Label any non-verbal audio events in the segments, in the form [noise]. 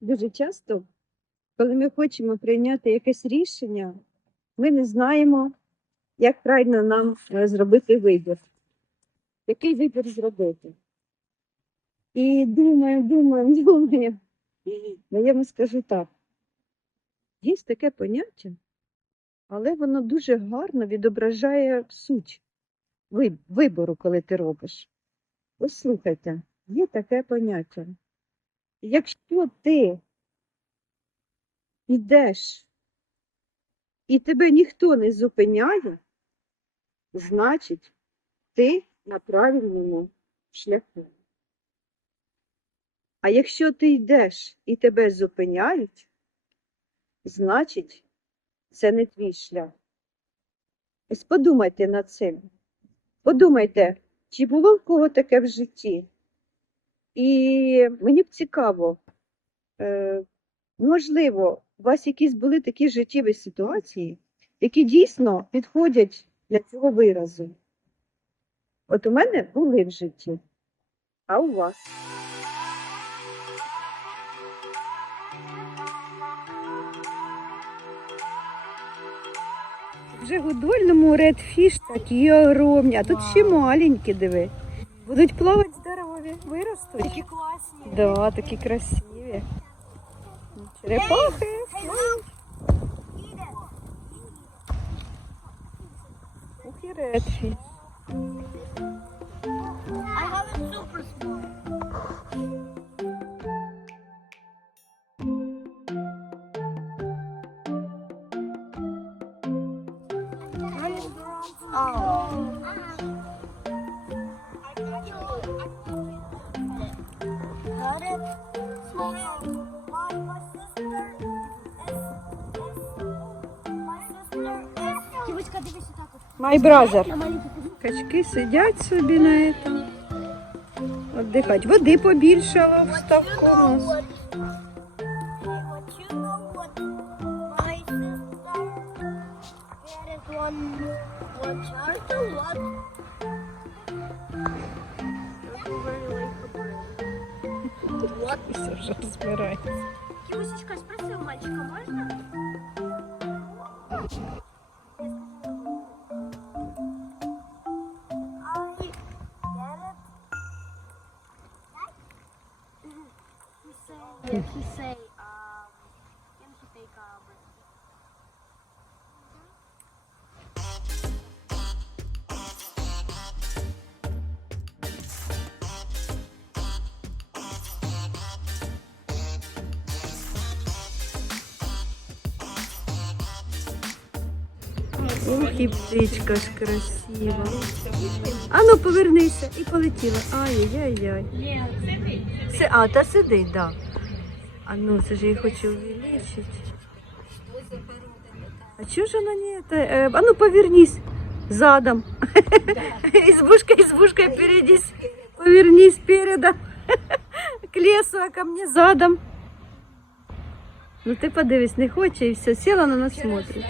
Дуже часто, коли ми хочемо прийняти якесь рішення, ми не знаємо, як правильно нам е, зробити вибір. Який вибір зробити? І думаємо, думаємо, [laughs] думаємо. Ну, я вам скажу так. Є таке поняття, але воно дуже гарно відображає суть вибору, коли ти робиш. Ось слухайте, є таке поняття. Якщо ти йдеш і тебе ніхто не зупиняє, значить ти на правильному шляху. А якщо ти йдеш і тебе зупиняють, значить це не твій шлях. Ось подумайте над цим. Подумайте, чи було в кого таке в житті? І мені б цікаво, е, можливо, у вас якісь були такі життєві ситуації, які дійсно підходять для цього виразу. От у мене були в житті, а у вас? Вже гудольному редфіш такі огромні, а тут ще маленькі, диви. Будуть плавати виростуть. Такі класні. Да, такі красиві. Черепахи. Ух і редфіш. My brother. Качки сидять собі на этом. Отдихать. Води побільшало в ставку у нас. Say, he say, um, can he take a break? Ох, і птичка ж красива. А ну повернися і полетіла. Ай-яй-яй. Си- А, та сидить, да. А ну, це ж я хочу увеличити. А чого ж вона не это? Е, А ну повернись задом. [laughs] Избушка, избушка, перейдись. Повернись передом. [laughs] К лесу, а ко мне задом. Ну ты подивись, не хоче и все. Села на нас смотрит.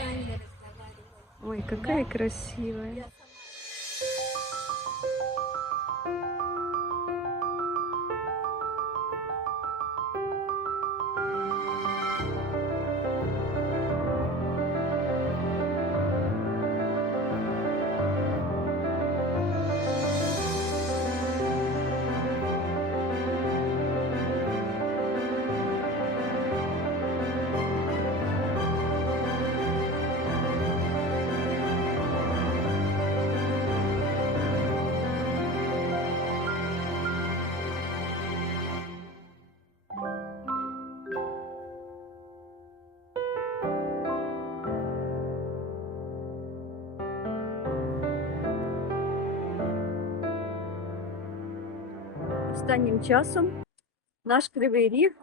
Ой, какая красивая. Останнім часом наш кривий ріг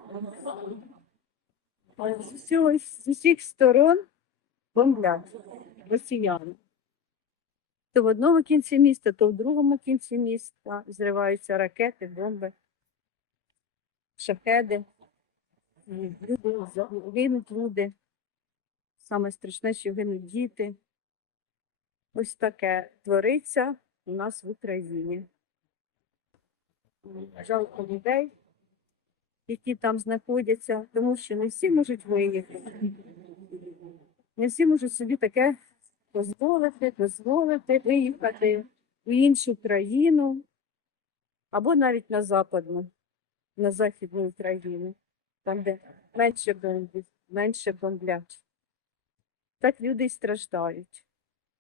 з, усіх сторон бомблять росіяни. То в одному кінці міста, то в другому кінці міста зриваються ракети, бомби, шахеди. Гинуть люди. Саме страшне, що гинуть діти. Ось таке твориться у нас в Україні. Жалко людей, які там знаходяться, тому що не всі можуть виїхати. Не всі можуть собі таке дозволити, дозволити виїхати в іншу країну або навіть на западну, на західну Україну, там, де менше бомбів, менше бомблять. Так люди й страждають.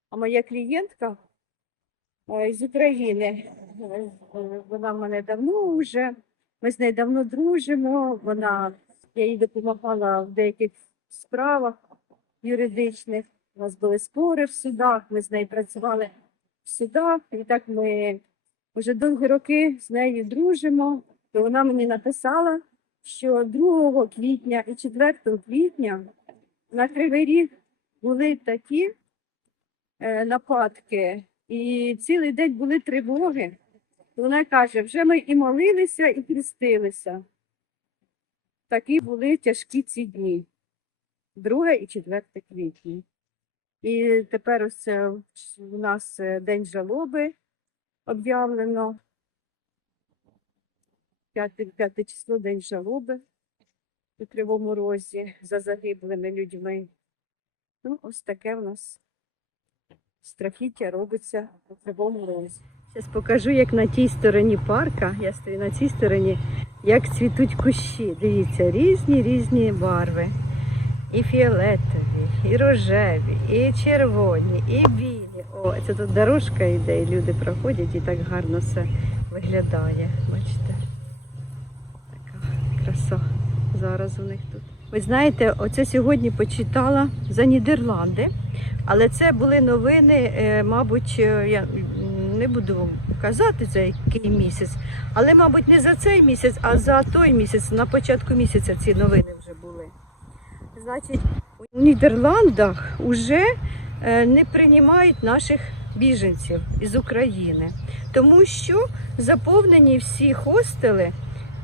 А моя клієнтка з України, е, е, вона в мене давно вже, ми з нею давно дружимо, вона, я їй допомагала в деяких справах юридичних. У нас були спори в судах, ми з нею працювали в судах, і так ми вже довгі роки з нею дружимо. То вона мені написала, що 2 квітня і 4 квітня на Кривий Ріг були такі е, нападки, і цілий день були тривоги. Вона каже, вже ми і молилися, і хрестилися. Такі були тяжкі ці дні. 2 і 4 квітня. І тепер ось у нас е, день жалоби об'явлено. П'яте, п'яте число день жалоби у Кривому Розі за загиблими людьми. Ну, ось таке в нас страхіття робиться у Кривому Розі. Зараз покажу, як на тій стороні парка, я стою на цій стороні, як цвітуть кущі. Дивіться, різні різні барви. І фіолетові, і рожеві, і червоні, і білі. О, це тут дорожка йде, і люди проходять, і так гарно все виглядає. Бачите? Така краса зараз у них тут. Ви знаєте, оце сьогодні почитала за Нідерланди, але це були новини, е, мабуть, е, я не буду казати за який місяць, але, мабуть, не за цей місяць, а за той місяць, на початку місяця ці новини вже були. Значить, у Нідерландах вже е, не приймають наших біженців із України, тому що заповнені всі хостели,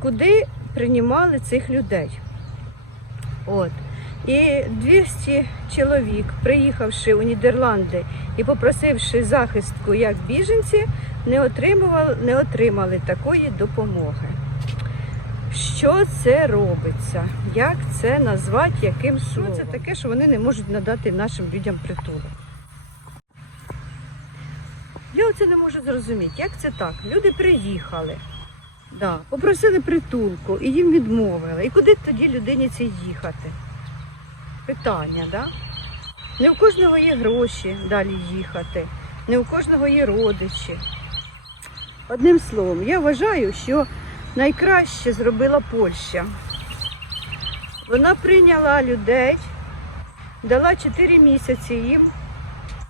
куди приймали цих людей. От. І 200 чоловік, приїхавши у Нідерланди і попросивши захистку як біженці, не отримували, не отримали такої допомоги. Що це робиться? Як це назвати, яким словом? Що це таке, що вони не можуть надати нашим людям притулок? Я оце не можу зрозуміти, як це так? Люди приїхали, да, попросили притулку і їм відмовили. І куди тоді людині це їхати? Питання, да? Не у кожного є гроші далі їхати, не у кожного є родичі. Одним словом, я вважаю, що найкраще зробила Польща. Вона прийняла людей, дала 4 місяці їм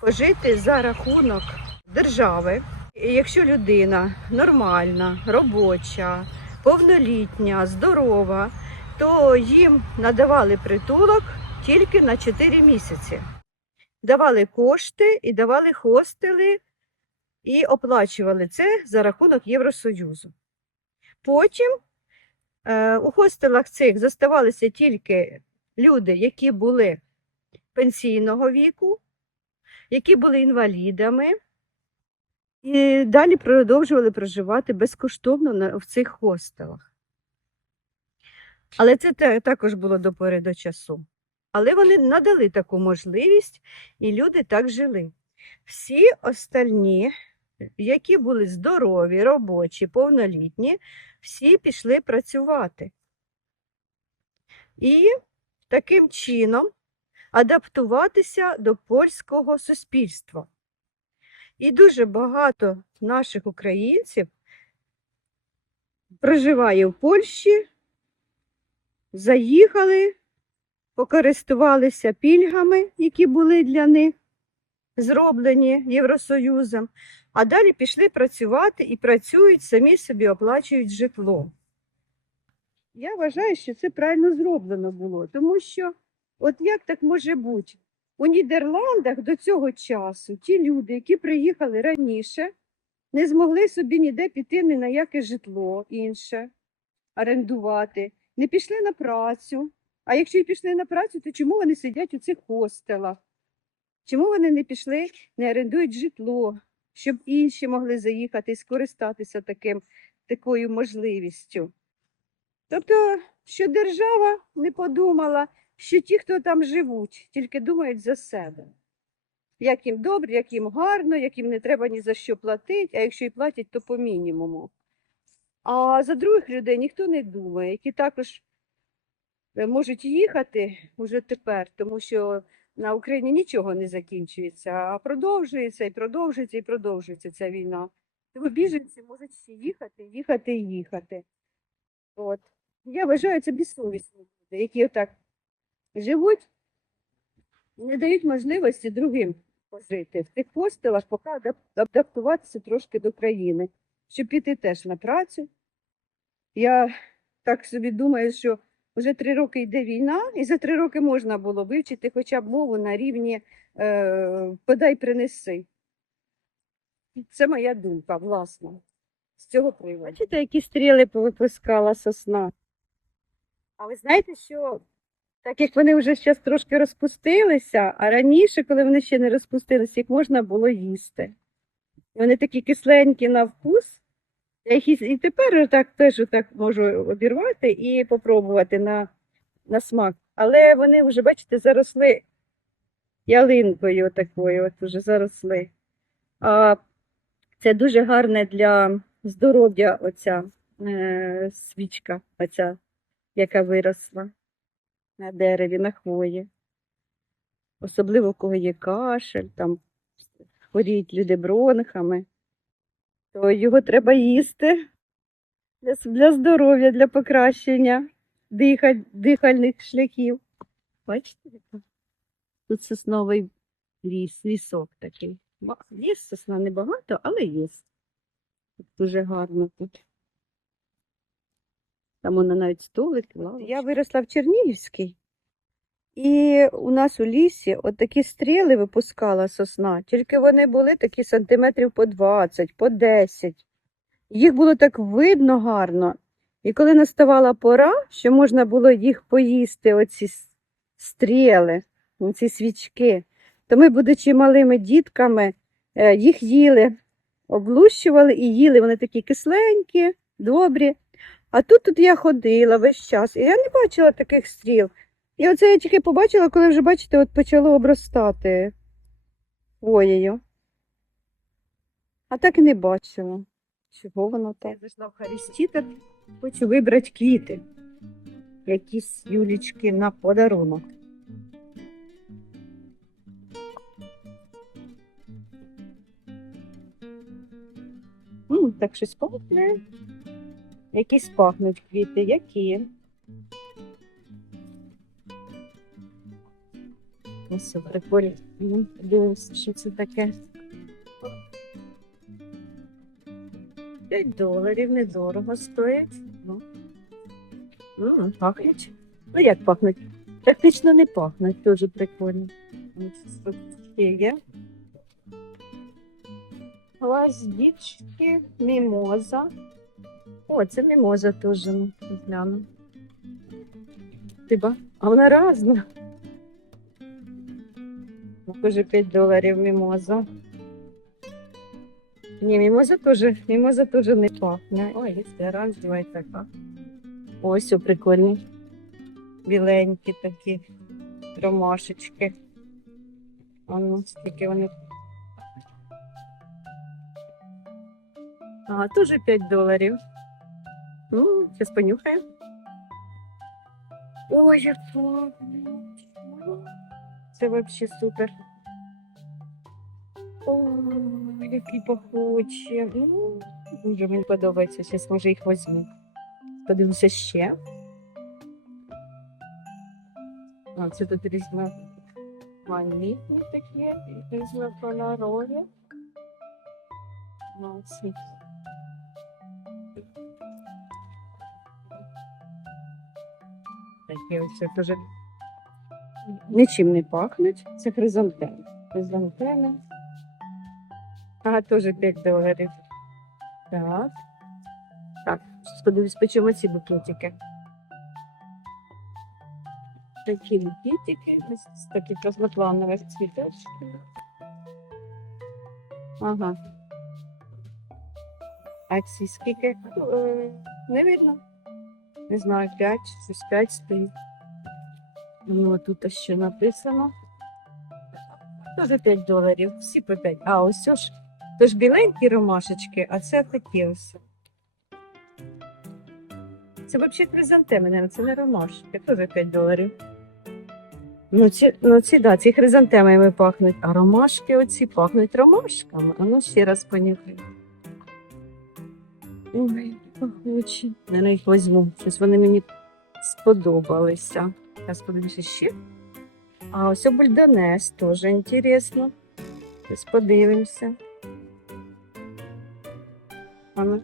пожити за рахунок держави. Якщо людина нормальна, робоча, повнолітня, здорова, то їм надавали притулок тільки на 4 місяці. Давали кошти і давали хостели і оплачували це за рахунок Євросоюзу. Потім е, у хостелах цих заставалися тільки люди, які були пенсійного віку, які були інвалідами, і далі продовжували проживати безкоштовно в цих хостелах. Але це також було до пори до часу. Але вони надали таку можливість, і люди так жили. Всі остальні, які були здорові, робочі, повнолітні, всі пішли працювати. І таким чином адаптуватися до польського суспільства. І дуже багато наших українців проживає в Польщі, заїхали, покористувалися пільгами, які були для них, зроблені Євросоюзом, а далі пішли працювати і працюють, самі собі оплачують житло. Я вважаю, що це правильно зроблено було, тому що от як так може бути? У Нідерландах до цього часу ті люди, які приїхали раніше, не змогли собі ніде піти ні на яке житло інше, орендувати, не пішли на працю. А якщо й пішли на працю, то чому вони сидять у цих хостелах? Чому вони не пішли, не орендують житло, щоб інші могли заїхати і скористатися таким, такою можливістю? Тобто, що держава не подумала, що ті, хто там живуть, тільки думають за себе. Як їм добре, як їм гарно, як їм не треба ні за що платити, а якщо і платять, то по мінімуму. А за других людей ніхто не думає, які також е, можуть їхати уже тепер, тому що на Україні нічого не закінчується, а продовжується і продовжується і продовжується ця війна. Тому біженці можуть ще їхати, їхати і їхати. От. Я вважаю, це безсовісні люди, які отак живуть, не дають можливості другим пожити в тих хостелах, поки адаптуватися трошки до країни, щоб піти теж на працю. Я так собі думаю, що вже три роки йде війна, і за три роки можна було вивчити хоча б мову на рівні е, подай принеси. Це моя думка, власна. З цього приводу. Бачите, які стріли повипускала сосна. А ви знаєте, що так як вони вже зараз трошки розпустилися, а раніше, коли вони ще не розпустилися, їх можна було їсти. І вони такі кисленькі на вкус. Я їх і тепер так теж так можу обірвати і попробувати на, на смак. Але вони вже, бачите, заросли ялинкою такою, от уже заросли. А це дуже гарне для здоров'я оця е, свічка, оця, яка виросла на дереві, на хвої. Особливо, у кого є кашель, там хворіють люди бронхами, то його треба їсти для, для здоров'я, для покращення дихаль, дихальних шляхів. Бачите, тут сосновий ліс, лісок такий. Є сосна небагато, але є. Дуже гарно тут. Там вона навіть столик, лавочка. Я виросла в Чернігівській. І у нас у лісі от такі стріли випускала сосна, тільки вони були такі сантиметрів по 20, по 10. Їх було так видно гарно. І коли наставала пора, що можна було їх поїсти, оці стріли, ці свічки, то ми, будучи малими дітками, е, їх їли, облущували і їли. Вони такі кисленькі, добрі. А тут, тут я ходила весь час, і я не бачила таких стріл. І оце я тільки побачила, коли вже, бачите, от почало обростати хвоєю. А так і не бачила. Чого воно так? Я зайшла в Харістіток, хочу вибрати квіти. Якісь юлічки на подарунок. М, так щось пахне. Якісь пахнуть квіти, які? Ось прикольно. М, Дивимося, що це таке. 5 доларів недорого стоїть. Ну. М, пахнуть. Ну як пахнуть? Практично не пахнуть, дуже прикольно. Ось. Гвоздички, мімоза. О, це мімоза теж ну, гляну. Ти ба? А вона разна. Тоже 5 доларів мімоза. Ні, мімоза теж, мімоза теж не пахне. Ой, це раз, давай така. Ось о, прикольні. Біленькі такі ромашечки. А ну, скільки вони. А, теж 5 доларів. Ну, зараз понюхаємо. Ой, як. Це вообще супер. Ой, які пахучі. Ну, Дуже мені подобається. Зараз може їх візьму. Подивлюся ще. А, це тут різно манітні такі, різно кольорові. Молодці. Такі ось це нічим не пахнуть. Це хризантеми. Хризантеми. Ага, теж 5 доларів. Так. Так, зараз подивлюсь, по чому ці букетики. Такі букетики, ось такі разнопланові цвіточки. Ага. А ці скільки? Е, Не видно. Не знаю, 5, щось 5 стоїть. Ну, тут ще написано. Тоже 5 доларів, всі по 5. А, ось ж. То ж біленькі ромашечки, а це такі ось. Це взагалі хризантеми, наверное, це не ромашки, теж 5 доларів. Ну, ці, ну, ці, да, ці хризантемами пахнуть, а ромашки оці пахнуть ромашками. А ну ще раз понюхай. Ой, пахучі. Я їх візьму. Щось вони мені сподобалися. Зараз подивлюся ще. А ось бульдонес теж інтересно. Зараз подивимося. А ну.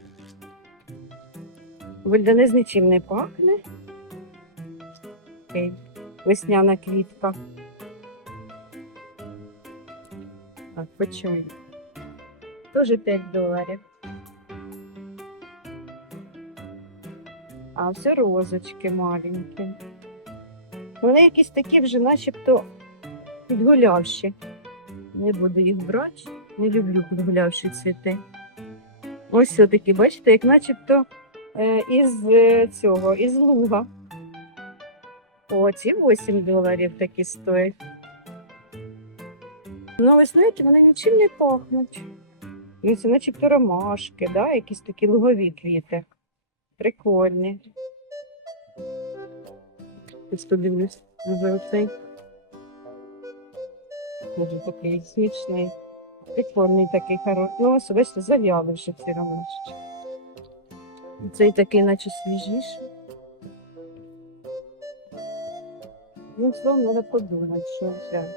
Нічим не пахне. Окей. Весняна квітка. Так, почему? Тоже 5 доларів. А все розочки маленькі. Вони якісь такі вже начебто підгулявші. Не буду їх брати. Не люблю підгулявші цвіти. Ось такі, бачите, як начебто е, із е, цього, із луга. О, ці 8 доларів такі стоять. Ну, ви знаєте, вони нічим не пахнуть. Ну, це начебто ромашки, да? якісь такі лугові квіти. Прикольні. Ось подивлюсь за оцей. Дуже такий смішний. Прикольний такий хороший. Ну, бачите, зав'яли вже ці ромашки. Цей такий, наче свіжіший. Ну, словом, треба подумати, що взяти.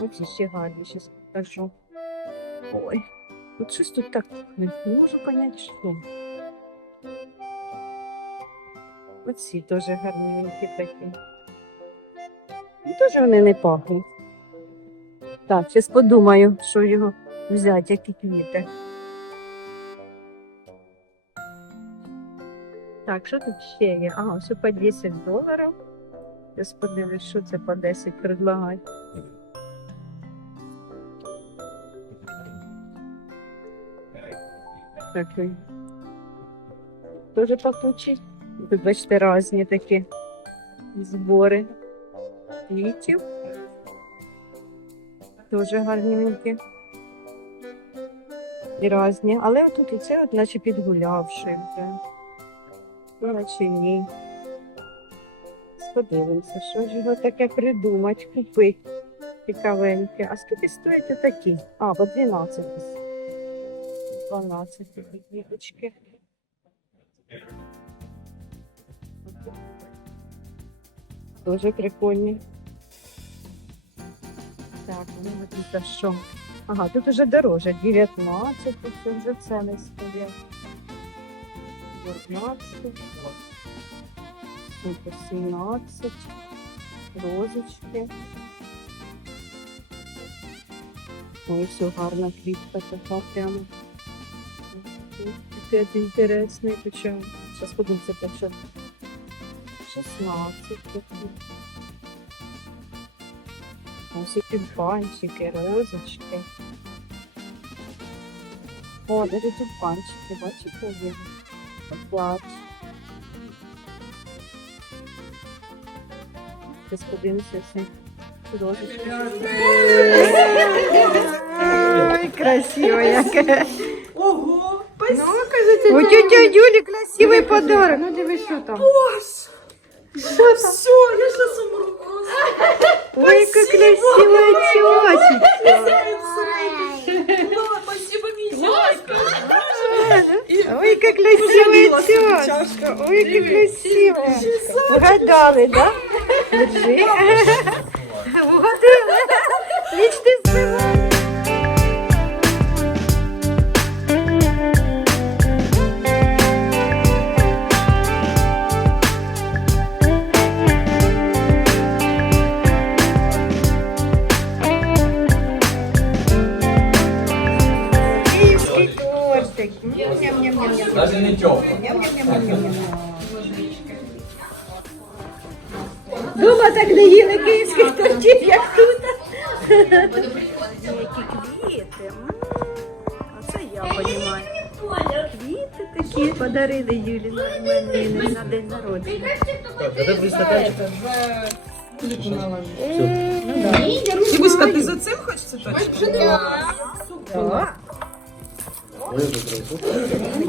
Ось ще гарні, зараз покажу. Ой, от щось тут так не можу поняти, що. Оці теж гарненькі такі. І теж вони не пахнуть. Так, зараз подумаю, що його взяти, які квіти. Так, що тут ще є? Ага, все по 10 доларів. Зараз подивлюсь, що це по 10 предлагають. Такий. Тоже пахучий. Тут, бачите, різні такі збори квітів. Дуже гарненькі. І різні. Але тут і це, наче підгулявши вже. Ну, наче ні. Подивимося, що ж його таке придумати, купити. Цікавеньке. А скільки стоять отакі? А, по 12. 12 такі квіточки. Дуже прикольні. Так, ну тут що? Ага, тут уже дороже. 19, тут вже ціни стоять. 15, тут 17, розочки. Ой, все гарна квітка така прямо. Це інтересний, почему. Зараз подивимося, по чому. 16 такі. Ось і тюльпанчики, розочки. О, тут тюльпанчики, бачите, є. Опять. Зараз подивимося всі розочки. Ой, красиво яке. У тетя Юлі красивий подарок. Ну, диви, що там. Что Все, я сейчас умру. Ой, яка красива тетя. Спасибо, Мизяйка. Ой, яка красива тетя. Ой, яка красива. Вгадали, да? Держи. День народження. Так, а де твій стаканчик? Ківуська, ти за цим хочеш це точно? Так. Ой, я тут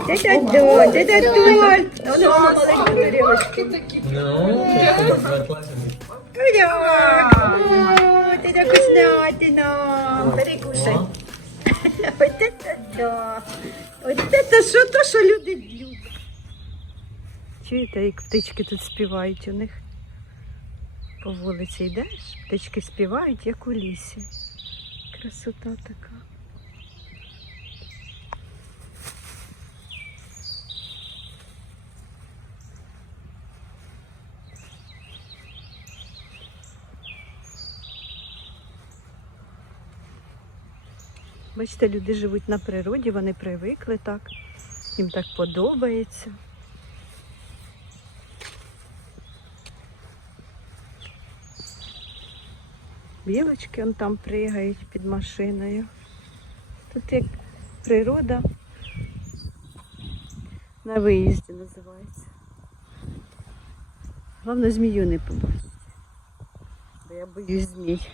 Дядя Доль, дядя Доль. Вона мала маленьку тарілочку. Ну, це два класи. Уля! О, ти так вкуснятина. Бери кушай. О, Ось це да. Ось це що то, що люди люблять. Чуєте, як птички тут співають у них? По вулиці йдеш, птички співають, як у лісі. Красота така. Бачите, люди живуть на природі, вони привикли так, їм так подобається. Білочки он там пригають під машиною. Тут як природа на виїзді називається. Головне змію не побачити. Бо я боюсь змій.